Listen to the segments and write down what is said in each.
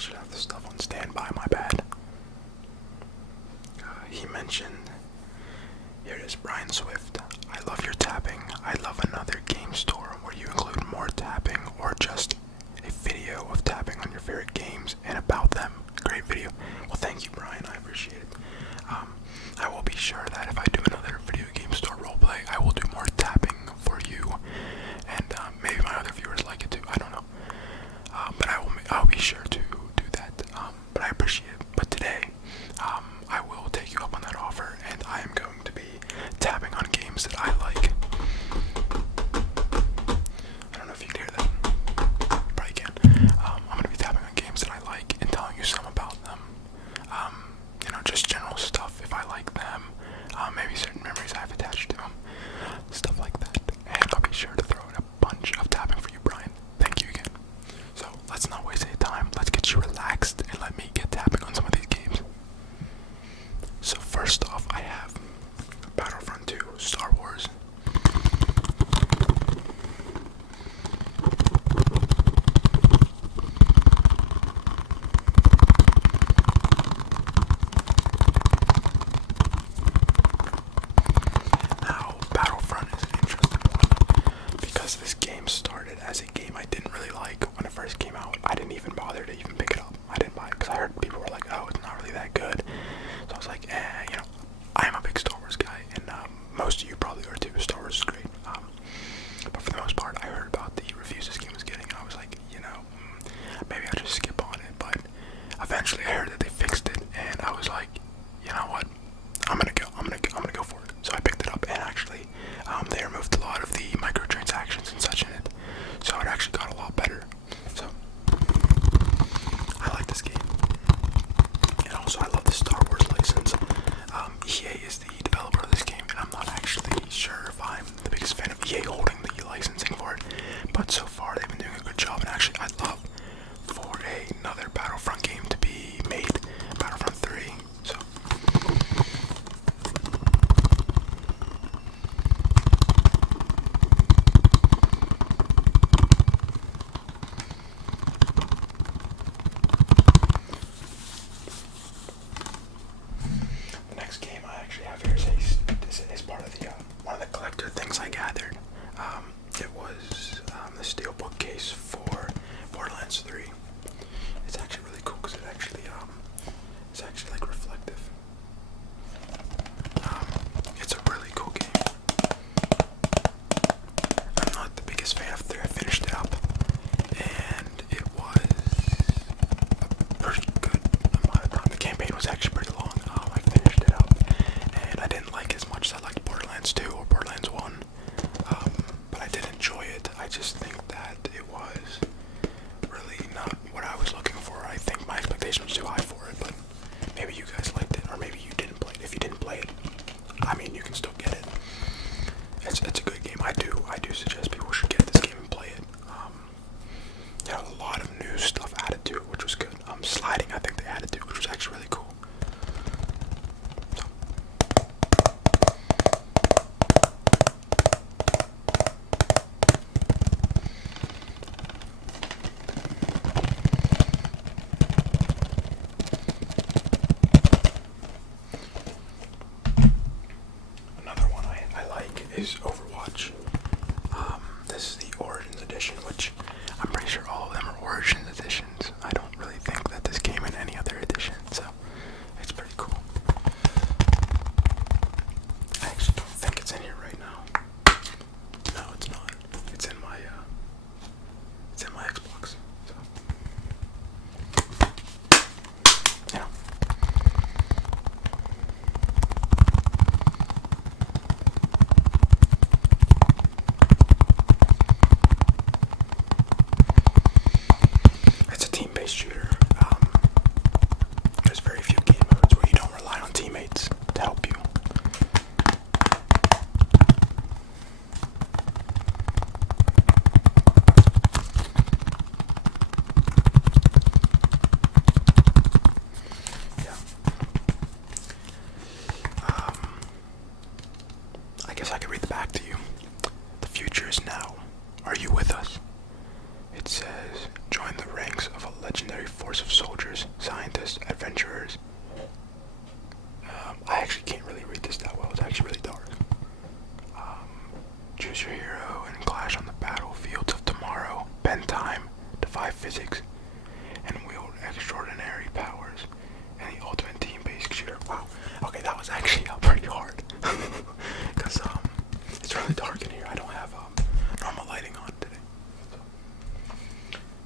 should have this stuff on standby, my bad. He mentioned, here it is, Brian Swift. I love your tapping. I love another game store where you include more tapping or just a video of tapping on your favorite games and about them. Great video. Well, thank you, Brian. I appreciate it. I will be sure that if I do another video game store roleplay, I will do more tapping for you, and maybe my other viewers like it too. I don't know, but I'll be sure to do that. But I appreciate it. But today, I will take you up on that offer, and I am going to be tapping on games that I like. I don't know if you can hear that. You probably can. I'm going to be tapping on games that I like and telling you some about them. Just general stuff, if I like them, maybe certain memories I have attached to them, stuff like that. And I'll be sure to throw in a bunch of tapping for you, Brian. Thank you again. So, let's not waste any time. Let's get you relaxed and let me get tapping on some of these games. So first off, I have Battlefront 2, Star Wars. Now, Battlefront is an interesting one because this game started as a game I didn't really like when it first came out. I didn't even bother to even pick it up. I didn't buy it because I heard people were like, oh, it's not really that good. So I was like, I am a big Star Wars guy, and most of you probably are too. Star Wars is great. But for the most part, I heard about the reviews this game was getting, and I was like, maybe I'll just skip on it. But eventually I heard that they fixed it, and I was like, you know what? I'm gonna go for it. So I picked it up, and actually, they removed a lot of the microtransactions and such in it. So it actually got a lot better. So I like this game. And also, I love the Star Wars license. EA is the developer of this game, and I'm not actually sure if I'm the biggest fan of EA holding the licensing for it, but so far they've been doing a good job, and actually I'd love for another Battlefront game to be made, Battlefront 3, so. The next game I actually have here is part of the one of the collector things I gathered. It was the steelbook case for Borderlands 3. It's actually really bend time, defy physics, and wield extraordinary powers. And the ultimate team-based shooter. Wow. Okay, that was actually pretty hard. Because it's really dark in here. I don't have normal lighting on today. So,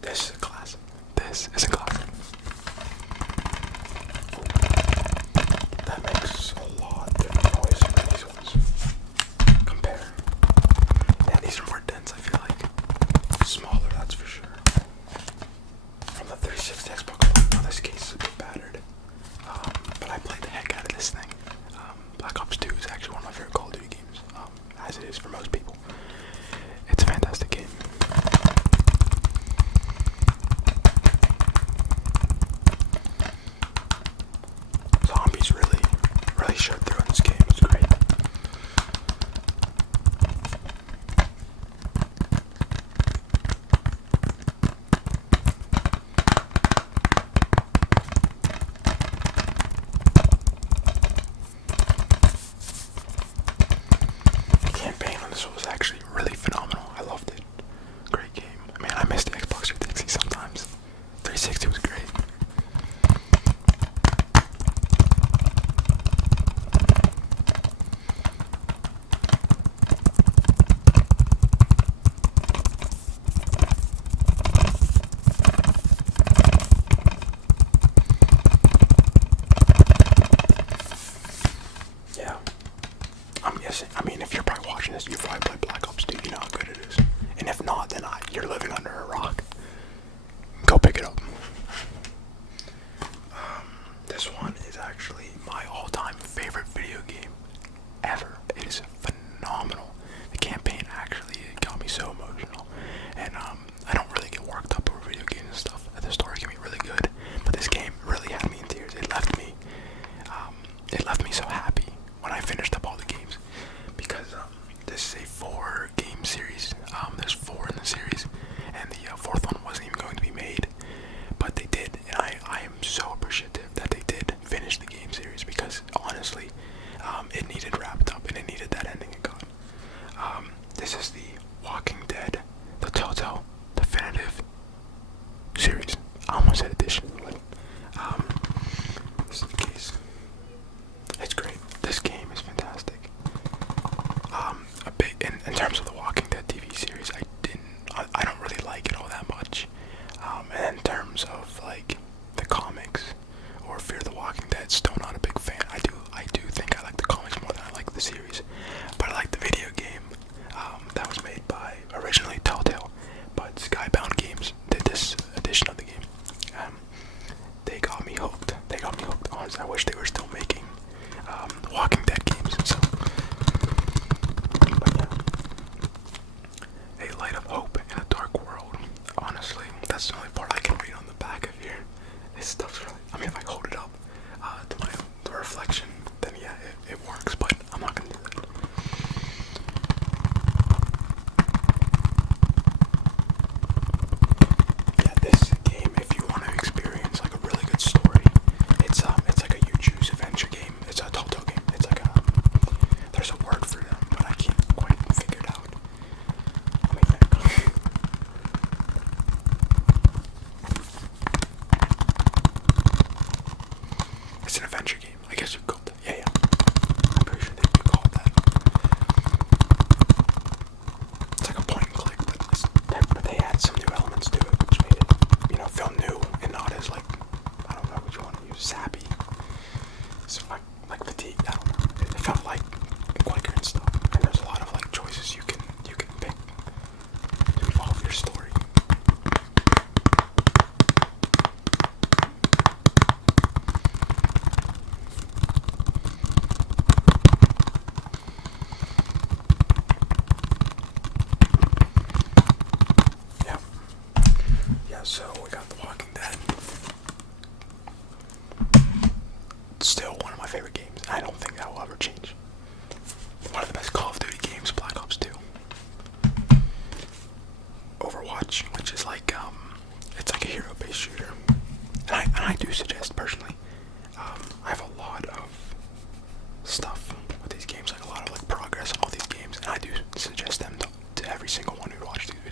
this is a classic. This is a classic. That makes a lot of noise for these ones. Compare. Yeah, these are more dense, I feel like. Smaller, that's for sure. From the 360 Xbox, this case is a bit battered. But I played the heck out of this thing. Black Ops 2 is actually one of my favorite Call of Duty games, as it is for most people. It's a fantastic game. Zombies really showed through in this game. It's great. The campaign on this was actually really phenomenal. I loved it. Great game. I mean, I missed the Xbox 360 sometimes. 360 was great. Yeah. I'm guessing. I mean, if you're probably watching this, you probably played Black Ops 2. You know how good it is. And if not, then you're living under a rock. Go pick it up. This one is actually my all-time favorite video game ever. It is phenomenal. The campaign actually got me so emotional. And I don't really get worked up over video games and stuff. The story can be really good, but this game really had me in tears. It left me so happy when I finished up all the games, because this is a 4-game series. There's 4 in the series, and the 4th one wasn't even going to be made, but they did, and I am so appreciative that they did finish the game series, because honestly, it needed wrapped up, and it needed that ending it got. This is the Walking Dead, the Telltale Definitive series. I almost said edition, but this is the case. It's great. This game is fantastic. A bit in terms of the Walking Dead TV series, I don't really like it all that much. And in terms of like the comics or Fear the Walking Dead, still not a big fan. I do think I like the comics more than I like the series, but I like the video game that was made by originally Telltale, but Skybound Games did this edition of the game. They got me hooked. Honestly, I wish they were still making Walking Dead games. So, but yeah, a light of hope in a dark world. Honestly, that's the only part I can read on the back of here. This stuff's really. I mean, if I hold it up to the reflection, then yeah, it works. But I'm not gonna do that. Yeah, this game, if you want to experience like a really good story, it's like a you choose adventure game. It's a Telltale game. It's like there's a word for them, but I can't quite figure it out. Let me think. It's an adventure game. I guess you could call it. Yeah. I'm pretty sure they could call it that. It's like a point and click, but they add some new elements to it, which made it, feel new and not as like, I don't know what you want to use, sappy. So like fatigue. I don't know. It felt like quicker and stuff. And there's a lot of like choices you can pick to evolve your story. Yeah, so we got The Walking Dead. Still one of my favorite games. I don't think that will ever change. One of the best Call of Duty games, Black Ops 2. Overwatch, which is like, it's like a hero-based shooter. And I do suggest, personally, I have a lot of stuff with these games, like a lot of like progress on all these games, and I do suggest them to every single one who watches these